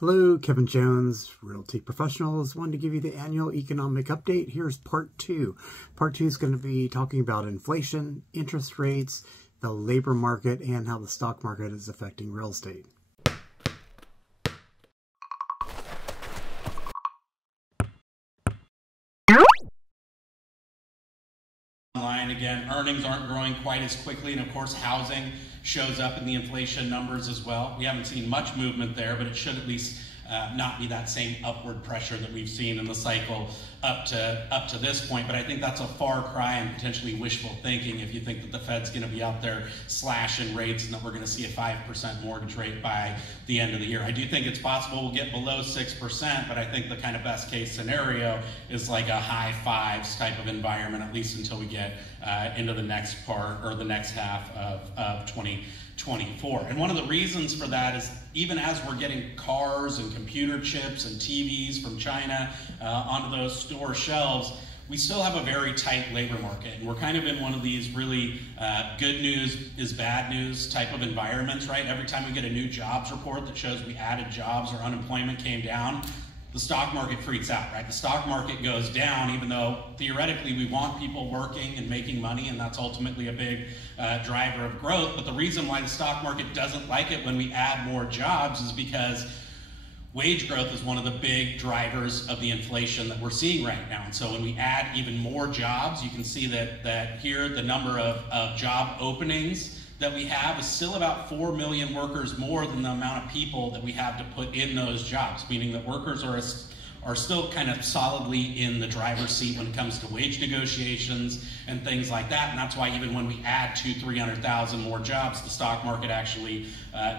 Hello, Kevin Jones, Realty Professionals. Wanted to give you the annual economic update. Here's part two. Part two is going to be talking about inflation, interest rates, the labor market, and how the stock market is affecting real estate. Online again, earnings aren't growing quite as quickly, and of course housing shows up in the inflation numbers as well. We haven't seen much movement there, but it should at least not be that same upward pressure that we've seen in the cycle up to this point. But I think that's a far cry and potentially wishful thinking if you think that the Fed's going to be out there slashing rates and that we're going to see a 5% mortgage rate by the end of the year. I do think it's possible we'll get below 6%, but I think the kind of best case scenario is like a high fives type of environment, at least until we get into the next part or the next half of 2024. And one of the reasons for that is even as we're getting cars and computer chips and TVs from China onto those store shelves, we still have a very tight labor market. And we're kind of in one of these really good news is bad news type of environments, right? Every time we get a new jobs report that shows we added jobs or unemployment came down, the stock market freaks out, right? The stock market goes down, even though theoretically we want people working and making money, and that's ultimately a big driver of growth. But the reason why the stock market doesn't like it when we add more jobs is because wage growth is one of the big drivers of the inflation that we're seeing right now. And so when we add even more jobs, you can see that here the number of job openings that we have is still about 4 million workers more than the amount of people that we have to put in those jobs, meaning that workers are still kind of solidly in the driver's seat when it comes to wage negotiations and things like that. And that's why even when we add 200,000-300,000 more jobs, the stock market actually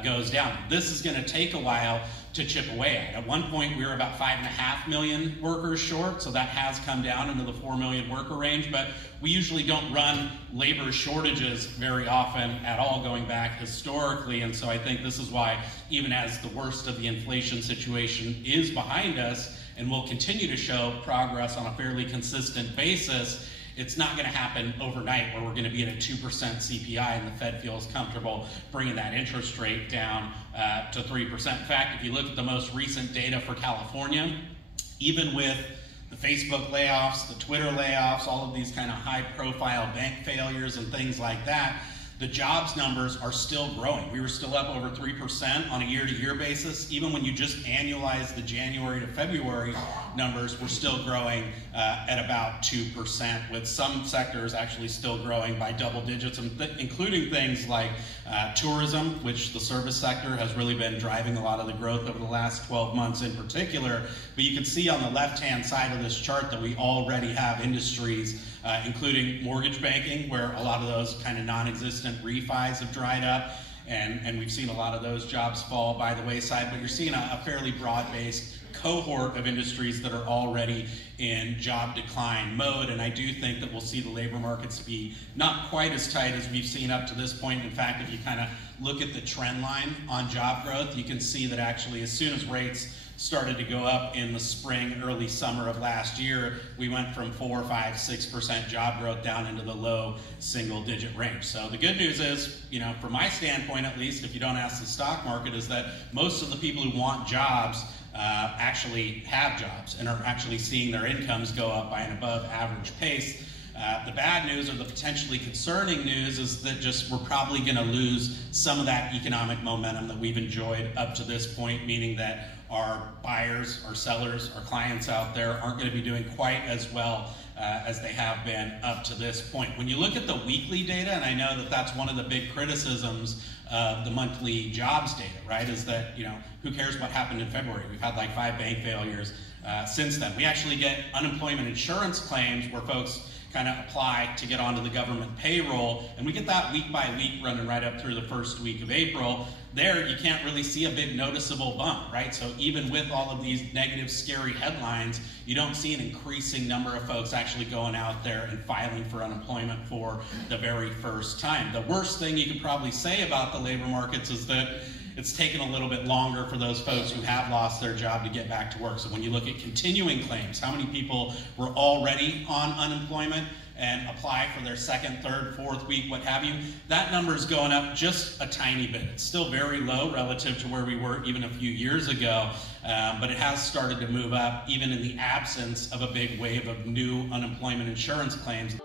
goes down. This is going to take a while to chip away at. At one point, we were about 5.5 million workers short, so that has come down into the 4 million worker range, but we usually don't run labor shortages very often at all going back historically, and so I think this is why even as the worst of the inflation situation is behind us and will continue to show progress on a fairly consistent basis, it's not going to happen overnight where we're going to be at a 2% CPI and the Fed feels comfortable bringing that interest rate down to 3%. In fact, if you look at the most recent data for California, even with the Facebook layoffs, the Twitter layoffs, all of these kind of high-profile bank failures and things like that, the jobs numbers are still growing. We were still up over 3% on a year-to-year basis. Even when you just annualize the January to February numbers, we're still growing at about 2%, with some sectors actually still growing by double digits, including things like tourism, which the service sector has really been driving a lot of the growth over the last 12 months in particular. But you can see on the left-hand side of this chart that we already have industries including mortgage banking, where a lot of those kind of non-existent refis have dried up, and we've seen a lot of those jobs fall by the wayside, but you're seeing a fairly broad-based cohort of industries that are already in job decline mode, and I do think that we'll see the labor markets be not quite as tight as we've seen up to this point. In fact, if you kind of look at the trend line on job growth, you can see that actually as soon as rates started to go up in the spring, early summer of last year, we went from 4, 5, 6% job growth down into the low single-digit range. So the good news is, you know, from my standpoint at least, if you don't ask the stock market, is that most of the people who want jobs actually have jobs and are actually seeing their incomes go up by an above average pace. The bad news, or the potentially concerning news, is that just we're probably going to lose some of that economic momentum that we've enjoyed up to this point, meaning that our buyers, our sellers, our clients out there aren't going to be doing quite as well as they have been up to this point. When you look at the weekly data, and I know that that's one of the big criticisms of the monthly jobs data, right, is that, you know, who cares what happened in February? We've had like 5 bank failures since then. We actually get unemployment insurance claims where folks kind of apply to get onto the government payroll, and we get that week by week running right up through the first week of April. There, you can't really see a big noticeable bump, right? So even with all of these negative, scary headlines, you don't see an increasing number of folks actually going out there and filing for unemployment for the very first time. The worst thing you could probably say about the labor markets is that it's taken a little bit longer for those folks who have lost their job to get back to work. So when you look at continuing claims, how many people were already on unemployment and apply for their second, third, fourth week, what have you, that number is going up just a tiny bit. It's still very low relative to where we were even a few years ago, but it has started to move up even in the absence of a big wave of new unemployment insurance claims.